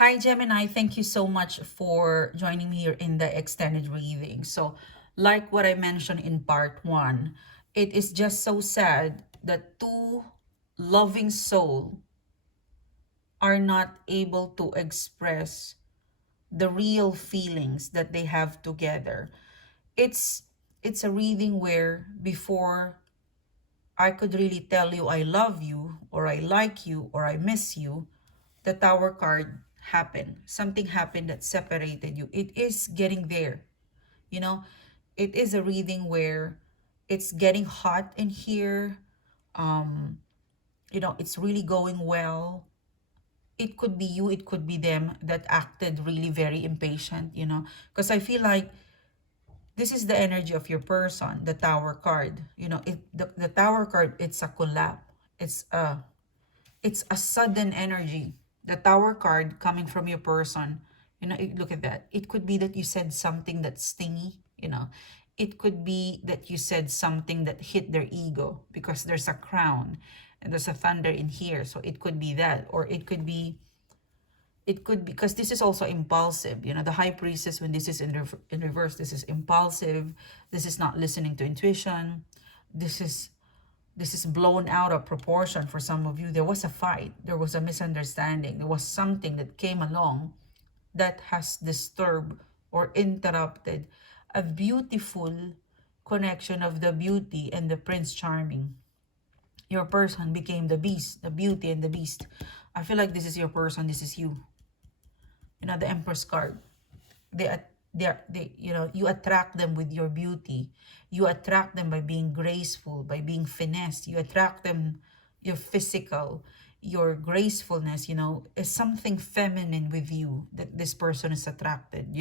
Hi, Gemini. Thank you so much for joining me here in the extended reading. So, like what I mentioned in part one, it is just so sad that two loving souls are not able to express the real feelings that they have together. It's it's a reading where before I could really tell you I love you or I like you or I miss you, the Tower card happened. Something happened that separated you. It is getting there. You know, it is a reading where it's getting hot in here. Um, it's really going well. It could be you, it could be them that acted really very impatient, because I feel like this is the energy of your person, the Tower card. The Tower card, it's a collapse. It's a sudden energy. The Tower card coming from your person, look at that. It could be that you said something that's stingy. It could be that you said something that hit their ego because there's a crown and there's a thunder in here. So it could be that, or it could be because this is also impulsive. The high priestess, when this is in reverse, this is impulsive. This is not listening to intuition. This is this is blown out of proportion for some of you. There was a fight, there was a misunderstanding, there was something that came along that has disturbed or interrupted a beautiful connection of the beauty and the Prince Charming. Your person became the beast, the beauty and the beast. I feel like this is your person, this is you. The Empress card. You attract them with your beauty. You attract them by being graceful, by being finesse. You attract them, your physical, your gracefulness, is something feminine with you that this person is attracted.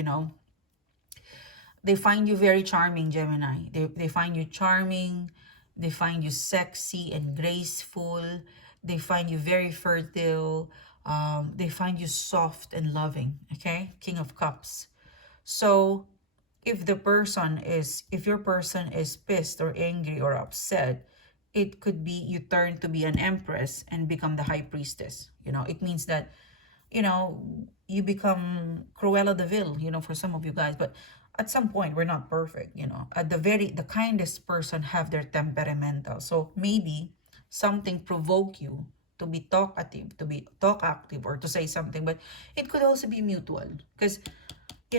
They find you very charming, Gemini. They find you charming. They find you sexy and graceful. They find you very fertile. They find you soft and loving. Okay, King of Cups. So if your person is pissed or angry or upset, it could be you turn to be an empress and become the high priestess. It means that, you know, you become Cruella de Vil, for some of you guys. But at some point, we're not perfect. The kindest person have their temperamental. So maybe something provoke you to be talkative, to be talk active, or to say something. But it could also be mutual. Because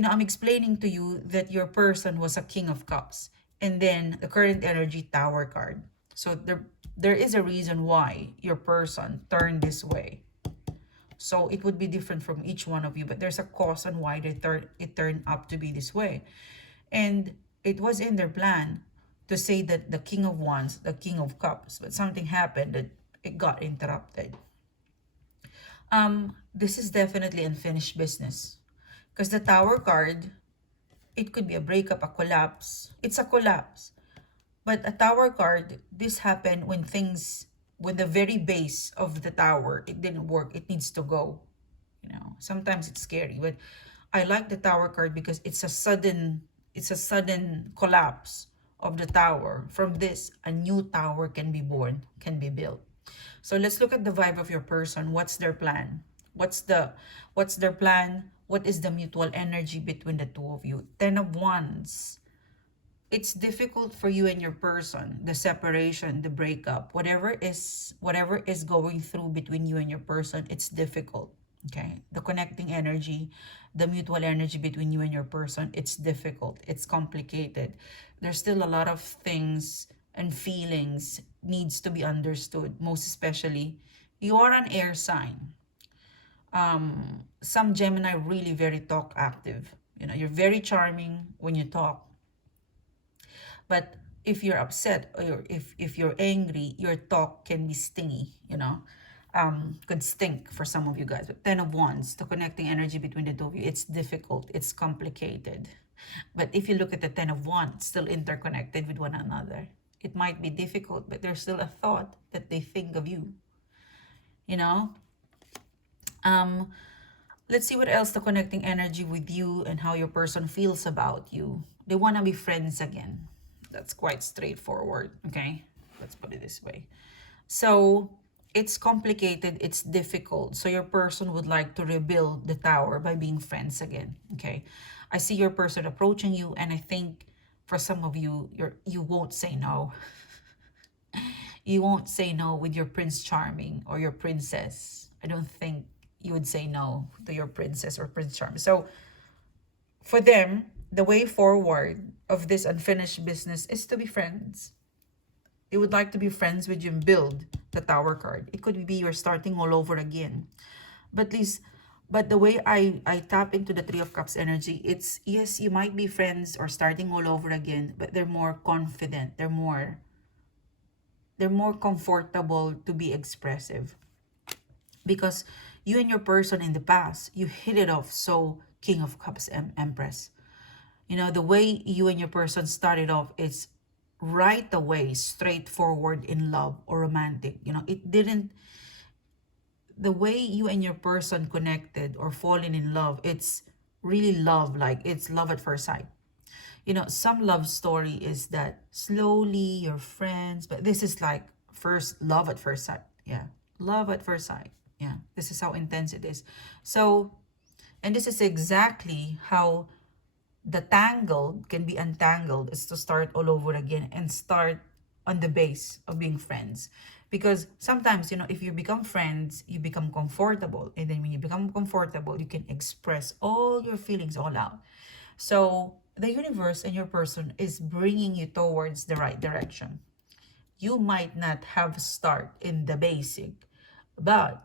I'm explaining to you that your person was a King of Cups, and then the current energy Tower card. So there is a reason why your person turned this way. So it would be different from each one of you, but there's a cause on why it turned up to be this way. And it was in their plan to say that the King of Wands, the King of Cups, but something happened that it got interrupted. This is definitely unfinished business. Because the Tower card, it could be a breakup, a collapse. It's a collapse. But a Tower card, this happened when the very base of the tower, it didn't work. It needs to go. Sometimes it's scary. But I like the Tower card because it's a sudden collapse of the tower. From this, a new tower can be born, can be built. So let's look at the vibe of your person. What's their plan? What's their plan? What is the mutual energy between the two of you? 10 of Wands. It's difficult for you and your person, the separation, the breakup, whatever is going through between you and your person, it's difficult. Okay, the connecting energy, the mutual energy between you and your person, it's difficult, it's complicated. There's still a lot of things and feelings needs to be understood. Most especially, you are an air sign. Some Gemini really very talk active. You're very charming when you talk, but if you're upset or if you're angry, your talk can be stingy. Could stink for some of you guys. But 10 of Wands, the connecting energy between the two of you, it's difficult, it's complicated. But if you look at the 10 of Wands, still interconnected with one another. It might be difficult, but there's still a thought that they think of you. You know? Let's see what else the connecting energy with you and how your person feels about you. They want to be friends again. That's quite straightforward, okay? Let's put it this way. So it's complicated, it's difficult. So your person would like to rebuild the tower by being friends again. Okay. I see your person approaching you, and I think for some of you, you won't say no. You won't say no with your Prince Charming or your princess. I don't think you would say no to your princess or Prince Charming. So for them, the way forward of this unfinished business is to be friends. They would like to be friends with you and build the tower card. It could be you're starting all over again. But at least, but the way I tap into the Three of Cups energy, it's, yes, you might be friends or starting all over again, but they're more confident. They're more comfortable to be expressive. Because you and your person in the past, you hit it off. So King of Cups, Empress. You know, the way you and your person started off, it's right away, straightforward in love or romantic. You know, it didn't, the way you and your person connected or falling in love, it's really love, like it's love at first sight. You know, some love story is that slowly you're friends, but this is like first love at first sight. Yeah. Love at first sight. Yeah. This is how intense it is. So, and this is exactly how the tangled can be untangled, is to start all over again and start on the base of being friends. Because sometimes, you know, if you become friends, you become comfortable. And then when you become comfortable, you can express all your feelings all out. So the universe and your person is bringing you towards the right direction. You might not have start in the basic, but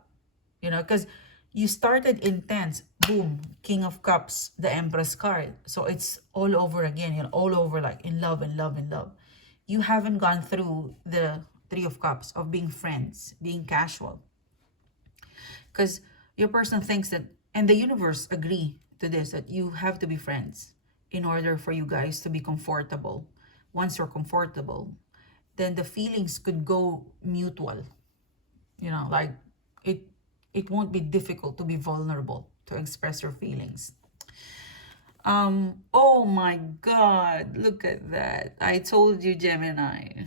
you know, because you started intense, boom, King of Cups, the Empress card. So it's all over again, you know, all over, like in love and love and love. You haven't gone through the Three of Cups of being friends, being casual. Because your person thinks that, and the universe agree to this, that you have to be friends in order for you guys to be comfortable. Once you're comfortable, then the feelings could go mutual. You know, like it it won't be difficult to be vulnerable, to express your feelings. Oh my God, look at that. I told you, Gemini.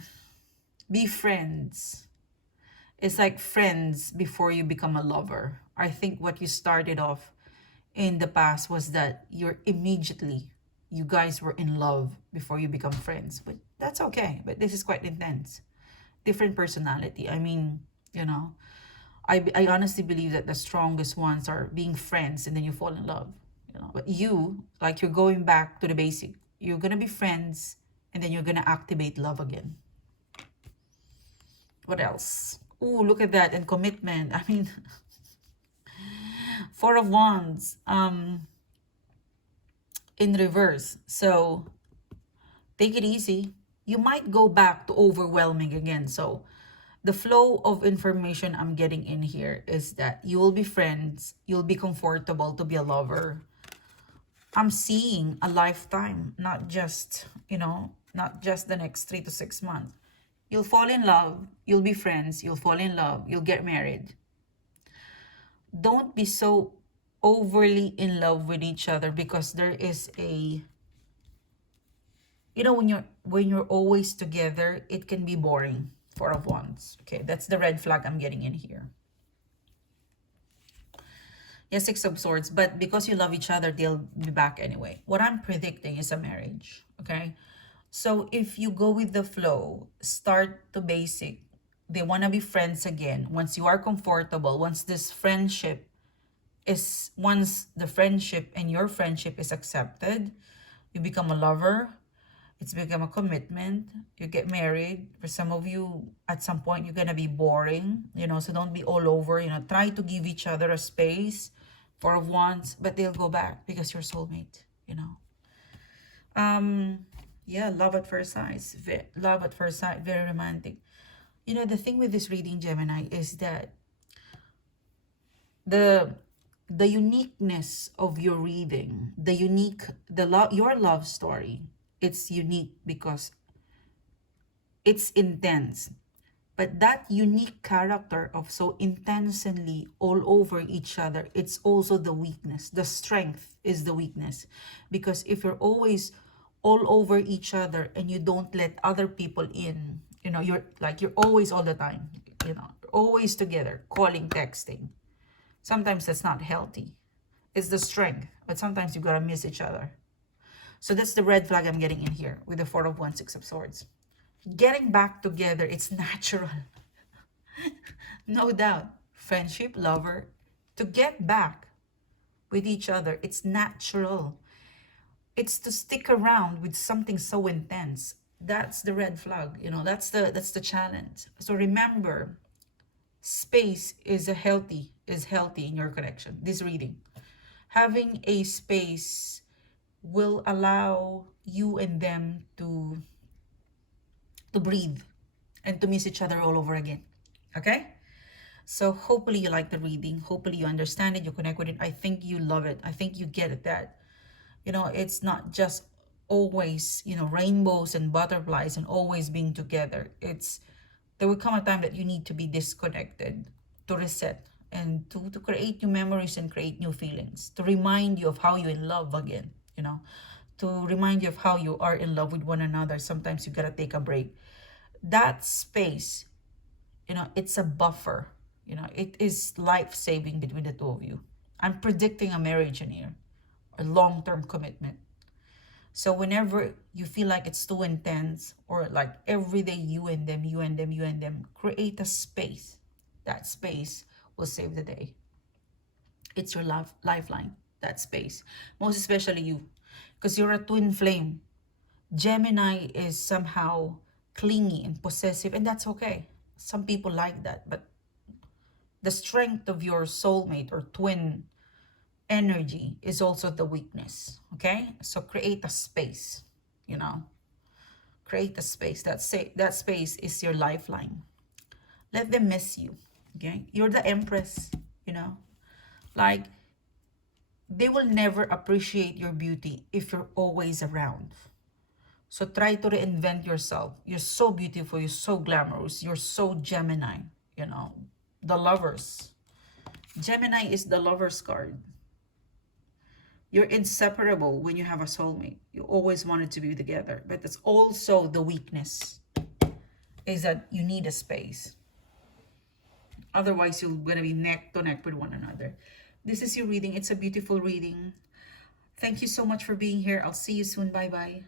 Be friends. It's like friends before you become a lover. I think what you started off in the past was that you guys were in love before you become friends. But that's okay. But this is quite intense. Different personality. I mean, you know, I honestly believe that the strongest ones are being friends and then you fall in love. You know, but you, like, you're going back to the basic. You're gonna be friends and then you're gonna activate love again. What else? Ooh, look at that. And commitment. I mean, Four of Wands in reverse. So take it easy. You might go back to overwhelming again. So the flow of information I'm getting in here is that you will be friends. You'll be comfortable to be a lover. I'm seeing a lifetime, not just, you know, not just the next 3 to 6 months. You'll fall in love. You'll be friends. You'll fall in love. You'll get married. Don't be so overly in love with each other, because there is a, you know, when you're always together, it can be boring. Four of Wands. Okay, that's the red flag I'm getting in here. Yeah, Six of Swords, but because you love each other, they'll be back anyway. What I'm predicting is a marriage. Okay, so if you go with the flow, start to basic, they want to be friends again. Once you are comfortable, once the friendship and your friendship is accepted, you become a lover. It's become a commitment. You get married. For some of you, at some point, you're gonna be boring, you know, so don't be all over, you know, try to give each other a space. Four of Wands, but they'll go back because you're soulmate, you know. Yeah, love at first sight. Love at first sight, very romantic. You know, the thing with this reading, Gemini, is that the uniqueness of your reading, your love story, it's unique because it's intense. But that unique character of so intensely all over each other, it's also the weakness. The strength is the weakness. Because if you're always all over each other and you don't let other people in, you know, you're always all the time. you know, always together, calling, texting. Sometimes that's not healthy. It's the strength, but sometimes you gotta miss each other. So that's the red flag I'm getting in here with the Four of Wands, Six of Swords. Getting back together, it's natural. No doubt. Friendship, lover, to get back with each other, it's natural. It's to stick around with something so intense. That's the red flag, you know, that's the challenge. So remember, space is healthy in your connection. This reading. Having a space will allow you and them to breathe and to miss each other all over again. Okay? So hopefully you like the reading. Hopefully you understand it, you connect with it. I think you love it. I think you get it that, you know, it's not just always, you know, rainbows and butterflies and always being together. It's, there will come a time that you need to be disconnected, to reset, and to create new memories and create new feelings, to remind you of how you're in love again, you know, to remind you of how you are in love with one another. Sometimes you gotta take a break. That space, you know, it's a buffer. You know, it is life-saving between the two of you. I'm predicting a marriage in here, a long-term commitment. So whenever you feel like it's too intense, or like every day you and them, you and them, you and them, create a space. That space will save the day. It's your lifeline, that space. Most especially you, because you're a twin flame. Gemini is somehow clingy and possessive, and that's okay. Some people like that, but the strength of your soulmate or twin energy is also the weakness. Okay, so create a space, you know, create a space. That space is your lifeline. Let them miss you. Okay, you're the empress, you know, like they will never appreciate your beauty if you're always around. So try to reinvent yourself. You're so beautiful, you're so glamorous, you're so Gemini, you know, the lovers. Gemini is the lover's card. You're inseparable when you have a soulmate. You always wanted to be together. But that's also the weakness, is that you need a space. Otherwise, you're going to be neck to neck with one another. This is your reading. It's a beautiful reading. Thank you so much for being here. I'll see you soon. Bye-bye.